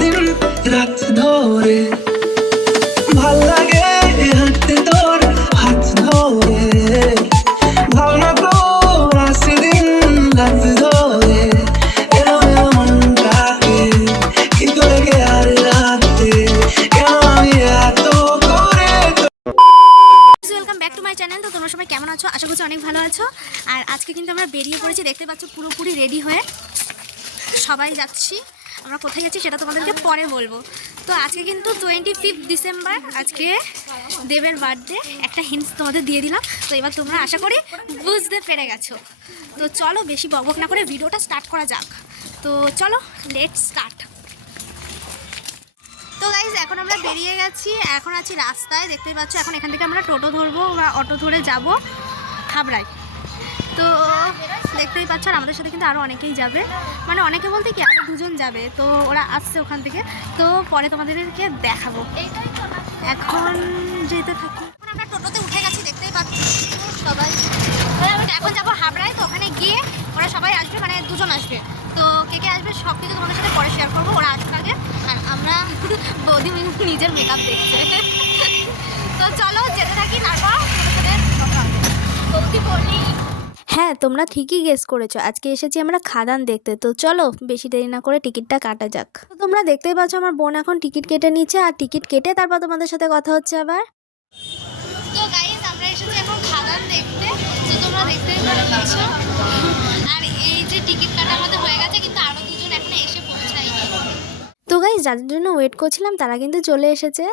দিন রাত ধরে ভাল লাগে হাঁটতে তোর হাত ধরে ভাবনা তোর আসে দিন রাত ধরে এলো এলো মনটাকে কি করে গে আর রাতে কেন আমি এত করে। Welcome back to my channel. তো তোমরা সবাই কেমন আছো? আশা করছি অনেক ভালো আছো। আর আজকে কিন্তু আমরা বেরিয়ে পড়েছি, দেখতে পাচ্ছ পুরোপুরি রেডি হয়ে সবাই যাচ্ছি। আমরা কোথায় যাচ্ছি সেটা তোমাদেরকে পরে বলবো। তো আজকে কিন্তু 25 ডিসেম্বর, আজকে দেবের বার্থডে। একটা হিন্টস তোমাদের দিয়ে দিলাম, তো এবার তোমরা আশা করি বুঝতে পেরে গেছো। তো চলো বেশি বকবক না করে ভিডিওটা স্টার্ট করা যাক। তো চলো লেটস স্টার্ট। তো গাইজ এখন আমরা বেরিয়ে গেছি, এখন আছি রাস্তায়, দেখতেই পাচ্ছ। এখন এখান থেকে আমরা টোটো ধরবো বা অটো ধরে যাব হাবড়ায়। তো দেখতেই পাচ্ছ, আর আমাদের সাথে কিন্তু আরও অনেকেই যাবে, মানে অনেকে বলতে কি আরও দুজন যাবে। তো ওরা আসছে ওখান থেকে, তো পরে তোমাদেরকে দেখাবো। এখন যেতে থাকি। এখন আমরা টোটোতে উঠে গেছি, দেখতেই পাচ্ছ সবাই। এখন যাবো হাবড়ায়, তো ওখানে গিয়ে ওরা সবাই আসবে, মানে দুজন আসবে। তো কে কে আসবে সব কিছু তোমাদের সাথে পরে শেয়ার করবো, ওরা আসবে আগে। আর আমরা বৌদি নিজের মেকআপ দেখছে। তো চলো যেতে থাকি, তারপর তোমাদের সাথে কথা হবে। বৌদি বলি, হ্যাঁ তোমরা ঠিকই গেস করেছো, আজকে এসেছি আমরা খাদান দেখতে। তো চলো বেশি দেরি না করে টিকিটটা কাটা যাক। তো তোমরা দেখতেই পাচ্ছ আমার বোন এখন টিকিট কেটে নিচ্ছে, আর টিকিট কেটে তারপর তোমাদের সাথে কথা হচ্ছে আবার। তো গাইস আমরা এসেছি এখন খাদান দেখতে, তো তোমরা দেখতেই পাচ্ছ। আর এই যে টিকিট কাটা আমাদের হয়ে গেছে, কিন্তু আরো দুজন এখনো এসে পৌঁছায়নি। তো গাইস যাদের জন্য ওয়েট করছিলাম তারা কিন্তু চলে এসেছে।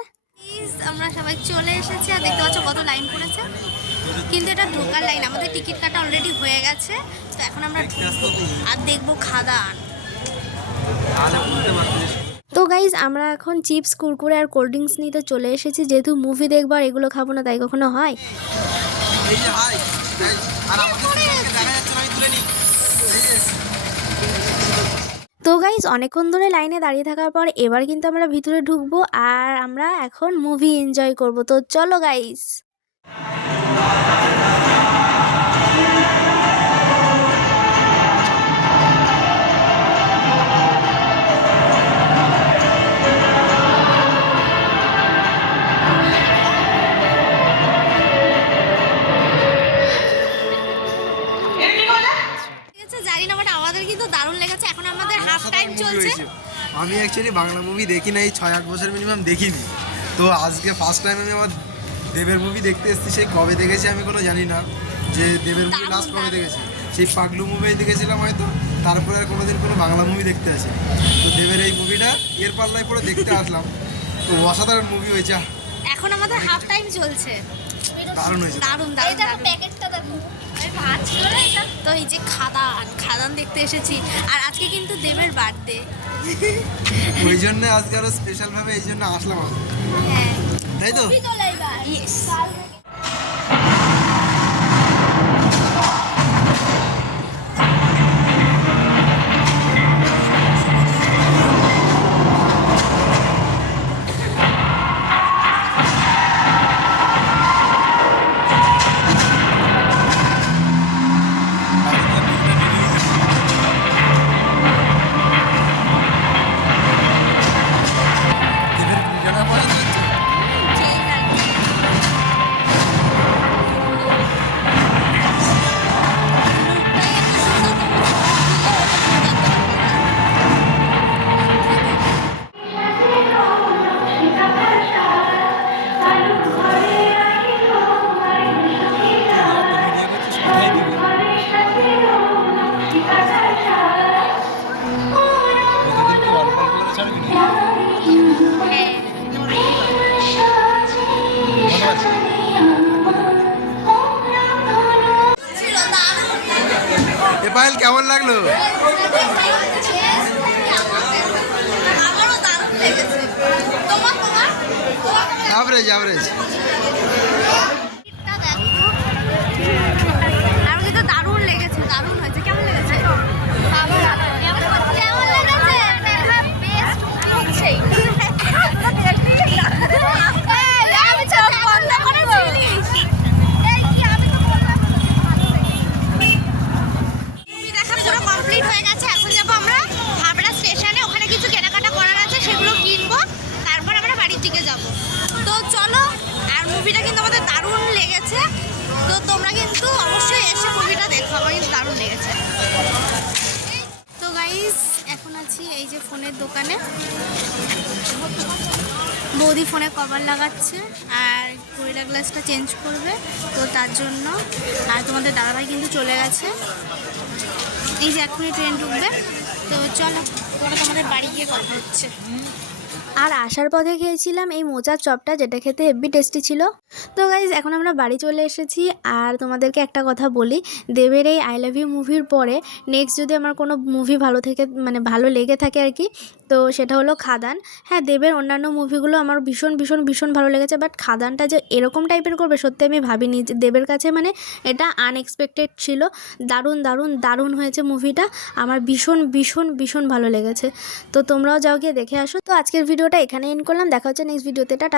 আমরা সবাই চলে এসেছি, আর দেখতে পাচ্ছ কত লাইন পড়েছে। কিন্তু এটা ঢোকার লাইন, আমাদের টিকিট কাটা অলরেডি হয়ে গেছে। তো এখন আমরা আর দেখবো খাদান। তো গাইজ আমরা এখন চিপস, কুরকুরে আর কোল্ড ড্রিঙ্কস নিতে চলে এসেছি, যেহেতু মুভি দেখবো আর এগুলো খাবো না, তাই কখনো হয়। তো গাইজ অনেকক্ষণ ধরে লাইনে দাঁড়িয়ে থাকার পর এবার কিন্তু আমরা ভিতরে ঢুকবো, আর আমরা এখন মুভি এনজয় করব। তো চলো গাইজ। জানি না, বাট আমাদের কিন্তু দারুণ লেগেছে। এখন আমাদের হাফ টাইম চলছে। আমি অ্যাকচুয়ালি বাংলা মুভি দেখি না, এই 6-8 বছর মিনিমাম দেখিনি। তো আজকে ফার্স্ট টাইম আমি আমার দেবের মুভি দেখতে এসেছি। সেই কবে দেখেছি আমি কোনো জানি না, যে দেবের মুভি লাস্ট কবে দেখেছি। সেই পাগলু মুভি দেখেছিলাম হয়তো, তারপরে আর কোনোদিন কোনো বাংলা মুভি দেখতে আসি। তো দেবের এই মুভিটা এর পাল্লায় পরে দেখতে আসলাম। তো অসাধারণ মুভি হয়েছে। এখন আমাদের হাফ টাইম চলছে, দারুণ হয়েছে, দারুণ দারুণ। তো এই যে খাদান দেখতে এসেছি, আর আজকে কিন্তু দেবের বার্থডে, ওই জন্য আজকে আরো স্পেশাল ভাবে এই জন্য আসলাম আমি। হ্যাঁ তাই তো। ইয়েস। পায়েল কেমন লাগলো? Average average. আর কিন্তু দারুণ লেগেছে, দারুণ হয়েছে। কেমন লেগেছে? কেমন লেগেছে? কমপ্লিট হয়ে গেছে। এখন যাবো আমরা হাবড়া স্টেশনে, ওখানে কিছু কেনাকাটা করার আছে, যাব। তো চলো, আর মুভিটা কিন্তু আমাদের দারুণ লেগেছে। তো তোমরা কিন্তু অবশ্যই এসে মুভিটা দেখো, আমার কিন্তু দারুণ লেগেছে। তো গাইস এখন আছি এই যে ফোনের দোকানে, বৌদি ফোনে কভার লাগাচ্ছে আর গরিলা গ্লাসটা চেঞ্জ করবে, তো তার জন্য। আর তোমাদের দাদাভাই কিন্তু চলে গেছে, এই যে এখনই ট্রেন ঢুকবে। তো চলো, তোমাদের বাড়ি গিয়ে কথা হচ্ছে। আর আসার পথে খেয়েছিলাম এই মোচার চপটা, যেটা খেতে হেভি টেস্টি ছিল। তো গাইজ এখন আমরা বাড়ি চলে এসেছি। আর তোমাদেরকে একটা কথা বলি, দেবের এই আই লাভ ইউ মুভির পরে নেক্সট যদি আমার কোনো মুভি ভালো থেকে মানে ভালো লেগে থাকে আর কি, তো সেটা হলো খাদান। হ্যাঁ, দেবের অন্যান্য মুভিগুলো আমার ভীষণ ভীষণ ভীষণ ভালো লেগেছে, বাট খাদানটা যে এরকম টাইপের করবে সত্যি আমি ভাবিনি। যে দেবের কাছে মানে এটা আনএক্সপেক্টেড ছিল। দারুণ দারুণ দারুণ হয়েছে মুভিটা, আমার ভীষণ ভীষণ ভীষণ ভালো লেগেছে। তো তোমরাও যাও গিয়ে দেখে আসো। তো আজকের ভিডিওটা এখানে এন্ড করলাম, দেখা হচ্ছে নেক্সট ভিডিওতে, টাটা।